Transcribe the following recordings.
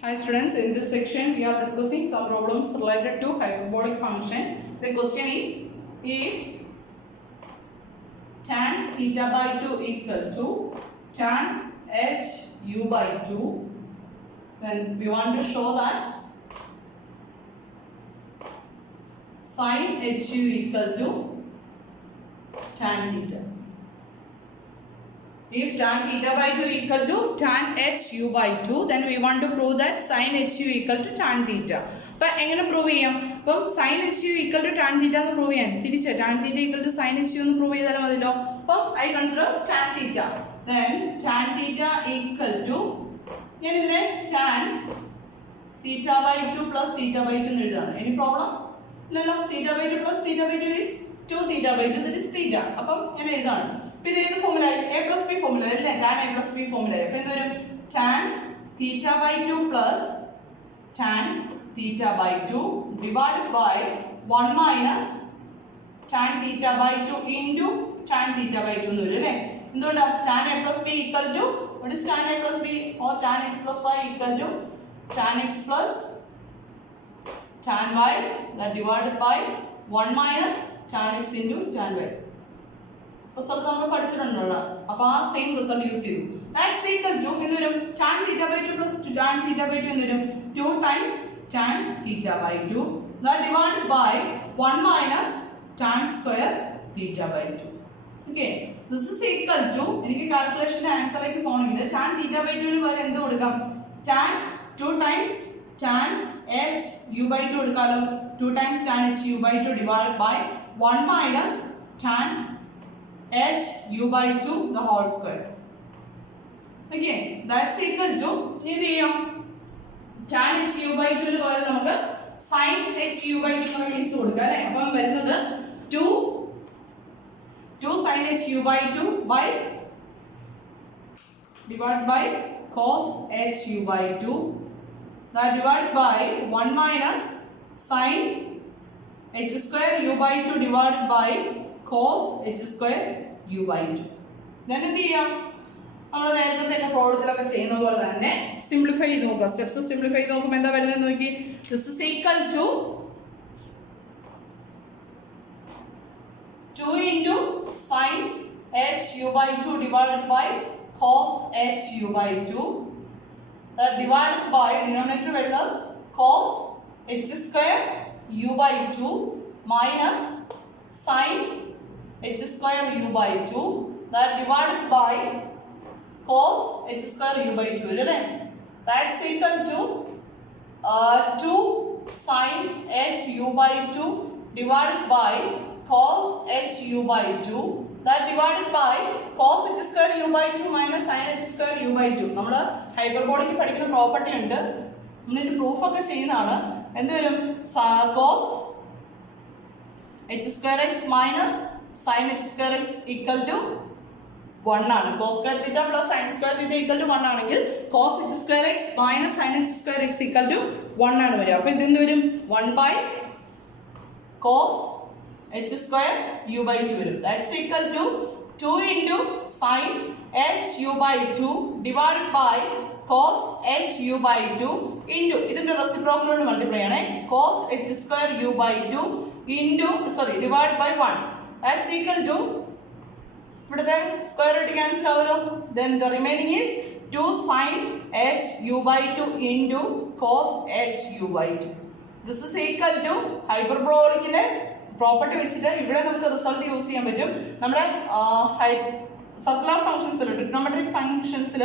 Hi students, in this section we are discussing some problems related to hyperbolic function. The question is, if tan theta by 2 equal to tan h u by 2, then we want to show that sin h u equal to tan theta. If tan theta by 2 equal to tan h u by 2, then we want to prove that sin h u equal to tan theta. അപ്പോൾ എങ്ങനെ prove ചെയ്യാം? അപ്പം sin h u equal to tan theta എന്ന് prove ചെയ്യാൻ തിരിച്ച് tan theta equal to sin h u എന്ന് prove ചെയ്താലും മതിയല്ലോ. അപ്പം I consider tan theta. Then tan theta equal to ഞാൻ ഇതിനെ tan theta by 2 plus theta by 2 എന്ന് എഴുതാണ്. Any problem? ഇല്ലല്ലോ. theta by 2 plus theta by 2 is 2 theta by 2, that is theta. അപ്പം ഞാൻ എഴുതാണ്. പിന്നെ ഏത് formula a plus b formula അല്ലേ? tan a plus b formula. അപ്പോൾ എന്ത് വരും? tan theta by 2 plus tan theta by 2 divided by 1 minus tan theta by 2 into tan theta by 2 എന്ന് വരും അല്ലേ? എന്തുകൊണ്ടാണ്? tan a plus b equal to what is tan a plus b or tan x plus y equal to tan x plus tan y that divided by 1 minus tan x into tan y. Result നമ്മൾ പഠിച്ചിട്ടുണ്ടല്ലോ. അപ്പോൾ ആ same result use ചെയ്തു. That's equal to എന്ത് വരും? tan theta by 2 plus tan theta by 2 എന്ത് വരും? 2 times tan theta by 2 that divided by 1 minus tan square theta by 2. Okay, this is equal to എനിക്ക് കാൽക്കുലേഷന്റെ ആൻസറിലേക്ക് പോകണമെങ്കിൽ tan theta by 2 ന് പകരം എന്ത് കൊടുക്കാം? tan 2 times tan h u by 2 കൊടുക്കാമല്ലോ. 2 times tan h u by 2 divided by 1 minus tan h u by 2 the whole square. Okay, that's equal to എന്ത് ചെയ്യാം? tan h u by 2 ന് പകരം നമുക്ക് sin h u by 2 എന്ന case കൊടുക്കാം അല്ലേ? അപ്പം വരുന്നത് 2 sin h u by 2 by divided by cos h u by 2 that divided by 1 minus sin h square u by 2 divided by cos h square u by 2. then എന്ത് ചെയ്യാം? നമ്മൾ നേരത്തെ തന്നെ പ്രോബ്ലത്തിലൊക്കെ ചെയ്യുന്ന പോലെ തന്നെ സിംപ്ലിഫൈ ചെയ്ത് നോക്കുക. സ്റ്റെപ്സ് സിംപ്ലിഫൈ ചെയ്ത് നോക്കുമ്പോൾ എന്താ വരുന്നത് നോക്കി. This is equal to 2 into sin h u by 2 divided by cos h u by 2 that divided by denominator വരുന്നത് cos h square u by 2 minus sin h square u by 2 that divided by cos h square u by 2 അല്ലേ? That's equal to 2 sin h u by 2 divided by cos h u by 2 that divided by cos h square u by 2 minus sin h square u by 2. നമ്മൾ hyperbolic പഠിക്കുന്ന property ഉണ്ട്. നമ്മളിതിന്റെ proof ഒക്കെ ചെയ്യുന്നതാണ്. എന്ത് വരും? cos h square x minus sin h square x equal to 1 ആണ്. cos square theta plus sin square theta equal to 1 ആണെങ്കിൽ cos h square x minus sin h square x equal to 1 ആണ് വരിക. അപ്പോൾ ഇത് എന്ത് വരും? 1 by cos h square u by 2 വരും. That's equal to 2 into sin h u by 2 divided by cos h u by 2 into ഇതിന്റെ reciprocal കൊണ്ട് multiply ചെയ്യണേ. cos h square u by 2 into divided by 1. That's equal to ഇവിടുത്തെ square root cancel ആവുമല്ലോ. then the remaining is 2 sin h u by 2 into cos h u by 2. this is equal to ഹൈപ്പർബോളിക്കിലെ property വെച്ചിട്ട് ഇവിടെ നമുക്ക് result use ചെയ്യാൻ പറ്റും. നമ്മുടെ circular ഫംഗ്ഷൻസിൽ trigonometric ഫംഗ്ഷൻസിൽ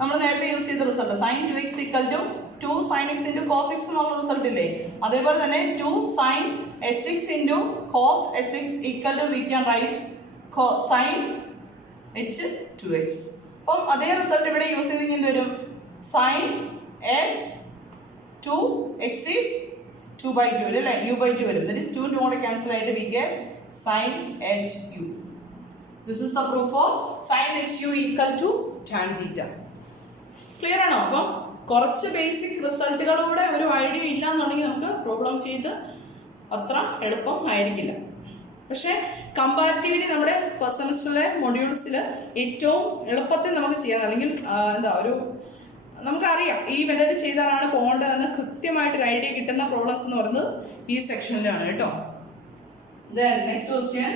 നമ്മൾ നേരത്തെ യൂസ് ചെയ്ത result sin 2x equal to 2 sin x into cos x എന്നുള്ള റിസൾട്ട് ഇല്ലേ? അതേപോലെ തന്നെ 2 sin hx into cos hx equal to we can write sin h 2x. അപ്പം അതേ റിസൾട്ട് ഇവിടെ യൂസ് ചെയ്തെങ്കിൽ എന്ത് വരും? sin h 2x is 2 by 2 അല്ലേ? u by 2 വരും. that is 2 കൂടെ ക്യാൻസൽ ആയിട്ട് we get sin h u. this is the proof of sin h u equal to tan theta. Clear ആണോ? അപ്പം കുറച്ച് ബേസിക് റിസൾട്ടുകളൂടെ ഒരു ഐഡിയ ഇല്ല എന്നുണ്ടെങ്കിൽ നമുക്ക് പ്രോബ്ലം ചെയ്ത് അത്ര എളുപ്പം ആയിരിക്കില്ല. പക്ഷേ കമ്പാരിറ്റീവ്ലി നമ്മുടെ ഫസ്റ്റ് സെമസ്റ്ററിലെ മൊഡ്യൂൾസിൽ ഏറ്റവും എളുപ്പത്തിൽ നമുക്ക് ചെയ്യാൻ അല്ലെങ്കിൽ എന്താ ഒരു നമുക്കറിയാം ഈ മെത്തേഡ് ചെയ്താലാണ് പോകേണ്ടതെന്ന് കൃത്യമായിട്ടൊരു ഐഡിയ കിട്ടുന്ന പ്രോബ്ലംസ് എന്ന് പറയുന്നത് ഈ സെക്ഷനിലാണ് കേട്ടോ. Then next question.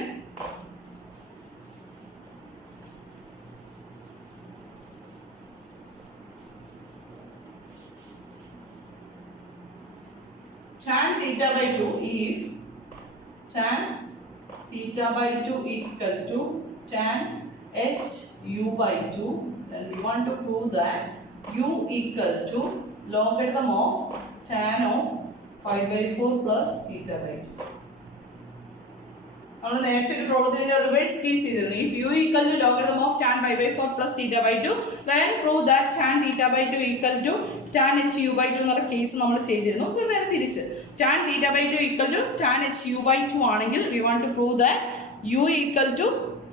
Tan theta by 2 if tan theta by 2 equal to tan h u by 2, then we want to prove that u equal to logarithm of tan of pi by 4 plus theta by 2. നമ്മൾ നേരത്തെ ഒരു പ്രോബ്ലത്തിന്റെ reverse case ചെയ്തിരുന്നു. If u equal to logarithm of tan pi by 4 plus theta by 2 then prove that tan theta by 2 equal to tan h u by 2 എന്നുള്ള case നമ്മൾ ചെയ്തിരുന്നു. ഇത് നേരെ തിരിച്ച് tan theta by 2 equal to tan h u by 2 ആണെങ്കിൽ we want to prove that u equal to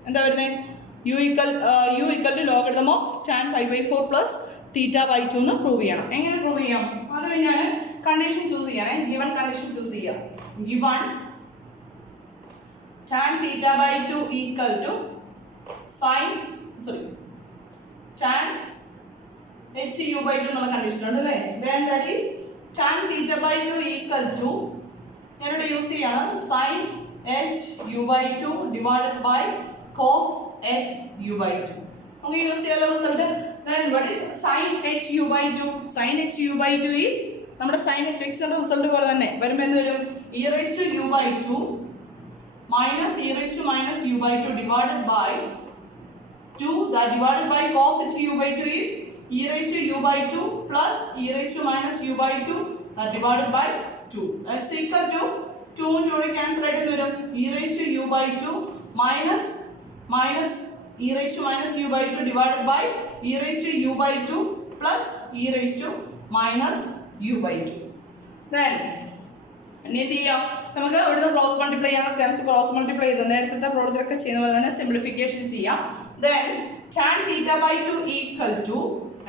എന്താ വരുന്നത്, u equal to logarithm of tan pi by 4 plus theta by 2 എന്ന് പ്രൂവ് ചെയ്യണം. എങ്ങനെ പ്രൂവ് ചെയ്യാം? അത് ഞാൻ കണ്ടീഷൻ ചൂസ് ചെയ്യണേ. ഗിവൺ കണ്ടീഷൻ ചൂസ് ചെയ്യാം. Given tan theta by 2 equal to tan h u by 2 എന്നുള്ള കണ്ടീഷൻ ഉണ്ട് അല്ലേ. then that is tan theta by 2 equal to ഞാനിവിടെ യൂസ് ചെയ്യാണ് sin h u by 2 divided by cos h u by 2. നമുക്ക് use ചെയ്യാനുള്ള result. then what is sin h u by 2? sin h u by 2 is നമ്മുടെ sin h x എന്ന result പോലെ തന്നെ വരുമ്പോൾ എന്ത് വരും, e raised to u by 2 minus e raised to minus u by 2 divided by 2, that divided by cos h u by 2 is e raised to u by 2 plus e raised to minus u by 2 that divided by 2. That's equal to 2 and 2 cancel ആയിട്ട് വരും e raised to u by 2 minus e raised to minus u by 2 divided by e raised to u by 2 plus e raised to minus u by 2. Then ഇനി എന്ത് ചെയ്യാം, നമുക്ക് ഇവിടുന്ന് cross multiply ചെയ്യാൻ terms cross multiply ചെയ്ത് നേരത്തെ പ്രോബ്ലത്തിലൊക്കെ ചെയ്യുന്ന പോലെ തന്നെ സിംപ്ലിഫിക്കേഷൻ ചെയ്യാം. then tan theta by 2 equal to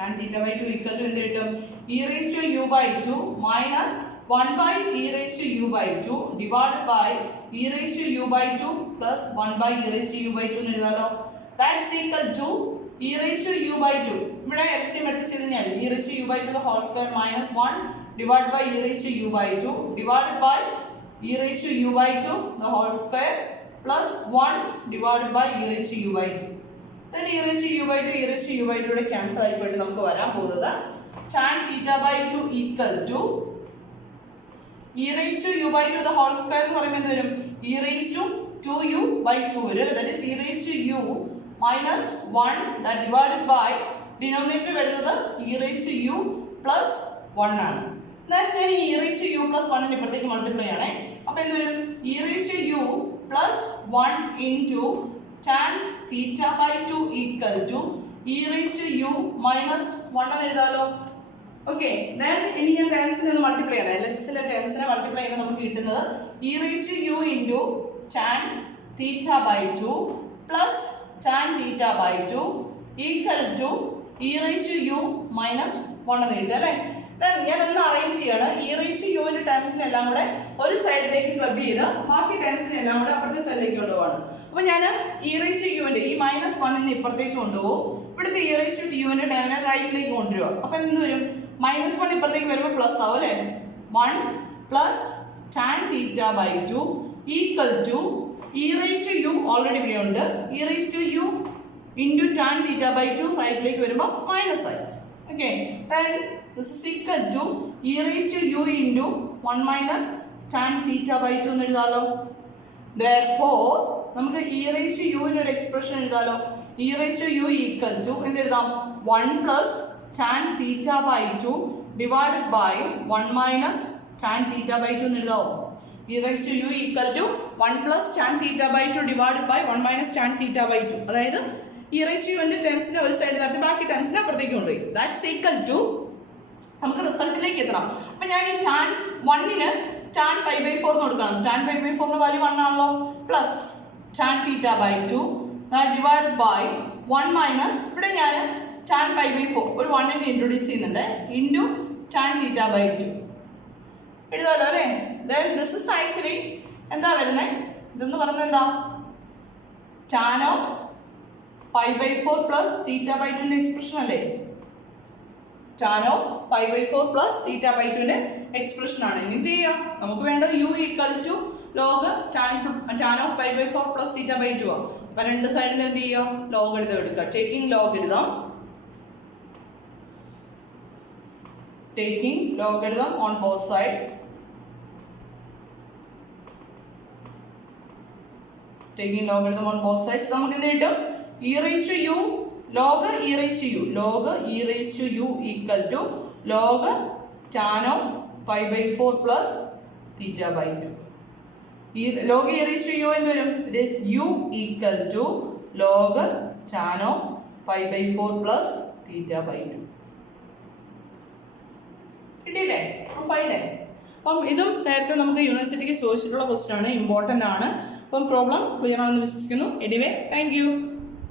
എന്ത് കിട്ടും, e raised to u by 2 minus 1 by e raised to u by 2 divided by e raised to u by 2 plus 1 by e raised to u by 2 എന്ന് എഴുതാലോ. that's equal to e raised to u by 2 ഇവിടെ LCM എടുത്ത് ചെയ്ത് കഴിഞ്ഞാൽ e raised to u by 2 the whole square minus 1 divided by e raised to u by 2 divided by e raised to u by 2 the whole square plus 1 divided by e raised to u by 2. then e raised to u by 2 e raised to u by 2 യുടെ cancel ആയി പോയിട്ട് നമുക്ക് വരാൻ പോകുന്നത് tan theta by 2 equal to e raised to u by 2 the whole square എന്ന് പറയുമ്പോൾ എന്ത് വരും, e raised to 2u by 2 വരും. that is e raised to u minus 1 that divided by denominator വരുന്നത് e raised to u plus 1 ആണ്. then ഞാൻ e raised to u plus 1 നെ ഇപ്പുറത്തേക്ക് മൾട്ടിപ്ലൈ ചെയ്യണേ. അപ്പോൾ എന്ത് വരും, e raised to u plus 1 into tan theta by 2 equal to e raised to u minus 1 എന്ന് എഴുതാലോ. ഓക്കെ, then ഇനി ഞാൻ ടേംസിനെ ഒന്ന് മൾട്ടിപ്ലൈ ചെയ്യണം. LHSലെ ടേംസിനെ മൾട്ടിപ്ലൈ ചെയ്യുമ്പോൾ നമുക്ക് കിട്ടുന്നത് e raised to u into tan theta by 2 plus tan theta by 2 equal to e raised to u minus 1 എന്ന് എഴുതാം അല്ലേ. ഞാൻ ഒന്ന് അറേഞ്ച് ചെയ്യാണ്. e raised to u ന്റെ ടേംസിനെ എല്ലാം കൂടെ ഒരു സൈഡിലേക്ക് ക്ലബ് ചെയ്ത് ബാക്കി ടേംസിനെ എല്ലാം കൂടെ അപ്പുറത്തെ സൈഡിലേക്ക് കൊണ്ടുപോവാണ്. അപ്പോൾ ഞാൻ e raised to u ന്റെ ഈ -1 ഇപ്പുറത്തേക്ക് കൊണ്ടുപോകും. ഇവിടുത്തെ e raised to u ന്റെ ടേമിനെ റൈറ്റിലേക്ക് കൊണ്ടുവരിക. അപ്പോൾ എന്ത് വരും, -1 ഇപ്പുറത്തേക്ക് വരുമ്പോൾ പ്ലസ് ആവും അല്ലേ. 1 plus tan theta by 2 equal to e raised to u already ഇവിടെ ഉണ്ട്, e raised to u into tan theta by 2 റൈറ്റിലേക്ക് വരുമ്പോൾ മൈനസ് ആയി. Okay, then this is equal to e raised to u into 1 minus tan theta by 2 എന്ന് എഴുതാലോ. therefore നമുക്ക് e raised to u ന്റെ ഒരു expression എഴുതാലോ. e raised to u equal to എന്ത് എഴുതാം, 1 plus tan theta by 2 divided by 1 minus tan theta by 2 എന്ന് എഴുതാവോ. e raised to u equal to 1 plus tan theta by 2 divided by 1 minus tan theta by 2. അതായത് e raised to u ന്റെ ടേംസിനെ ഒരു സൈഡിൽ നിർത്തി ബാക്കി ടേംസിനെ അപ്പുറത്തേക്ക് കൊണ്ടുപോയി. that's equal to നമുക്ക് റിസൾട്ടിലേക്ക് എത്തണം. അപ്പം ഞാൻ ഈ tan 1 tan pi by 4 എന്ന് കൊടുക്കണം. tan pi by 4 ന്റെ വാല്യൂ 1 ആണല്ലോ. Plus tan theta by 2 divide by 1 minus ഇവിടെ ഞാൻ tan pi by 4 ഒരു 1 ഇൻട്രൊഡ്യൂസ് ചെയ്യുന്നുണ്ട് ഇൻറ്റു tan theta by 2 എഴുതാമല്ലോ അല്ലേ. then this is actually എന്താ വരുന്നത്, ഇതെന്ന് പറയുന്നത് എന്താ, tan of pi by 4 plus theta by 2 ന്റെ എക്സ്പ്രഷൻ അല്ലേ. Tan of pi by 4 plus theta by 2ന്റെ എക്സ്പ്രഷൻ ആണ്. ഇനി എന്ത് ചെയ്യാം? നമുക്ക് വേണ്ടത് U equal to log tan of pi by 4 plus theta by 2 ആണ്. അപ്പൊ രണ്ട് സൈഡിൽ എന്ത് ചെയ്യാം? ലോഗരിതം എടുക്കുക. Taking logarithm on both sides. Taking logarithm on both sides, നമുക്ക് എന്ത് കിട്ടും? e raised to u log e raised to u equal to log tan of pi by 4 plus theta by 2. Log e raised to u എന്ത് വരും? It is u equal to log tan of pi by 4 plus theta by 2. കിട്ടിയില്ലേ? പ്രൂഫായില്ലേ? അപ്പം ഇതും നേരത്തെ നമുക്ക് യൂണിവേഴ്സിറ്റിക്ക് ചോദിച്ചിട്ടുള്ള question ആണ്, important ആണ്. അപ്പം പ്രോബ്ലം ക്ലിയർ ആണെന്ന് വിശ്വസിക്കുന്നു. Anyway thank you.